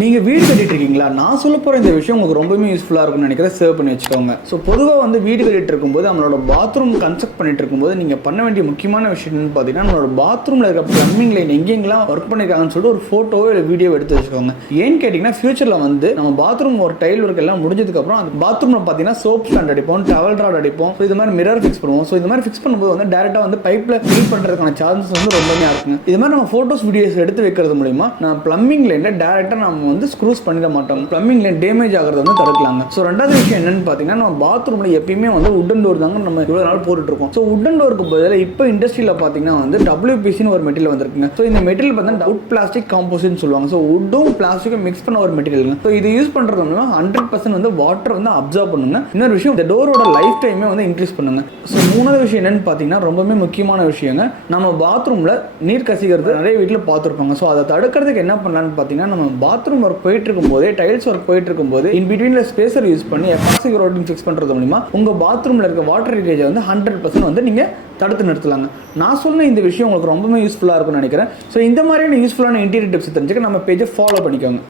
நீங்கள் வீடு கட்டிட்டு இருக்கீங்களா? நான் சொல்ல போகிற இந்த விஷயம் உங்களுக்கு ரொம்பவே யூஸ்ஃபுல்லாக இருக்கும்னு நினைக்கிறேன். சேவ் பண்ணி வச்சுக்கோங்க. ஸோ பொதுவாக வந்து வீடு கட்டிட்டு இருக்கும்போது நம்மளோட பாத்ரூம் கன்ஸ்ட்ரக்ட் பண்ணிட்டு இருக்கும்போது நீங்கள் பண்ண வேண்டிய முக்கியமான விஷயம் என்னன்னு பார்த்தீங்கன்னா, நம்மளோட பாத்ரூமில் இருக்க ப்ளம்பிங் லைன் எங்கெங்கெல்லாம் ஒர்க் பண்ணியிருக்காங்கன்னு சொல்லிட்டு ஒரு ஃபோட்டோவோ இல்லை வீடியோ எடுத்து வச்சுக்கோங்க. ஏன்னு கேட்டிங்கன்னா, ஃபியூச்சரில் வந்து நம்ம பாத்ரூம் ஒரு டைல் ஒர்க் எல்லாம் முடிஞ்சதுக்கப்புறம் அந்த பாத்ரூமில் பார்த்தீங்கன்னா சோப் ஸ்டாண்ட் அடிப்போம், டவல் ராட் அடிப்போம். ஸோ இது மாதிரி மிரர் ஃபிக்ஸ் பண்ணுவோம். ஸோ இந்த மாதிரி ஃபிக்ஸ் பண்ணும்போது வந்து டேரெக்டாக வந்து பைப்பில் ஃபில் பண்ணுறதுக்கான சான்சஸ் வந்து ரொம்பவே இருக்குங்க. இது மாதிரி நம்ம ஃபோட்டோஸ் வீடியோஸ் எடுத்து வைக்கிறது மூலிமா நான் ப்ளம்பிங் லைனில் டேரெக்டாக நம்ம வந்து ஸ்க்ரூஸ் பண்ணிட மாட்டோம். ப்ளம்பிங் லைன் டேமேஜ் ஆகிறது வந்து தடுக்கலாங்க. ஸோ ரெண்டாவது விஷயம் என்னன்னு பார்த்தீங்கன்னா, நம்ம பாத்ரூமில் எப்பயுமே வந்து உட்டன் டோர் தாங்க நம்ம இவ்வளோ நாள் போட்டுட்டு இருக்கோம். ஸோ உட்டன் டோருக்கு பதிலாக இப்போ இண்டஸ்ட்ரியில் பார்த்தீங்கன்னா வந்து WPCன்னு ஒரு மெட்டீரியல் வந்துருக்குங்க. ஸோ இந்த மெட்டீரியல் பார்த்தீங்கன்னா உட் பிளாஸ்டிக் காம்போசிட்னு சொல்லுவாங்க. ஸோ உட்டும் பிளாஸ்டிக்கும் மிக்ஸ் பண்ண ஒரு மெட்டீரியல். ஸோ இது யூஸ் பண்ணுறது மூலமா 100% வந்து வாட்டர் வந்து அப்சர்வ் பண்ணுங்க. இன்னொரு விஷயம், இந்த டோரோட லைஃப் டைமே வந்து இன்க்ரீஸ் பண்ணுங்க. ஸோ மூணாவது விஷயம் என்னன்னு பார்த்தீங்கன்னா, ரொம்பவே முக்கியமான விஷயங்க, நம்ம பாத்ரூமில் நீர் கசிக்கிறது நிறைய வீட்டில் பார்த்துருப்பாங்க. ஸோ அதை தடுக்கிறதுக்கு என்ன பண்ணலான்னு பார்த்தீங்கன்னா, நம்ம பாத்ரூம் ஒர்க் போயிட்டு இருக்கும்போதே, டைல்ஸ் ஒர்க் போயிட்டு இருக்கும்போது இன் பிட்வீன்ல ஸ்பேசர் யூஸ் பண்ணி எபாக்சி ரோட்டிங் ஃபிக்ஸ் பண்ணுறது மூலமா உங்கள் பாத்ரூமில் இருக்க வாட்டர் லீக்கேஜை வந்து 100% வந்து நீங்கள் தடுத்து நிறுத்தலாங்க. நான் சொன்ன இந்த விஷயம் உங்களுக்கு ரொம்பவே யூஸ்ஃபுல்லாக இருக்கும்னு நினைக்கிறேன். ஸோ இந்த மாதிரியான யூஸ்ஃபுல்லான இன்டீரியர் டிப்ஸ் தெரிஞ்சுக்க நம்ம பேஜை ஃபாலோ பண்ணிக்கோங்க.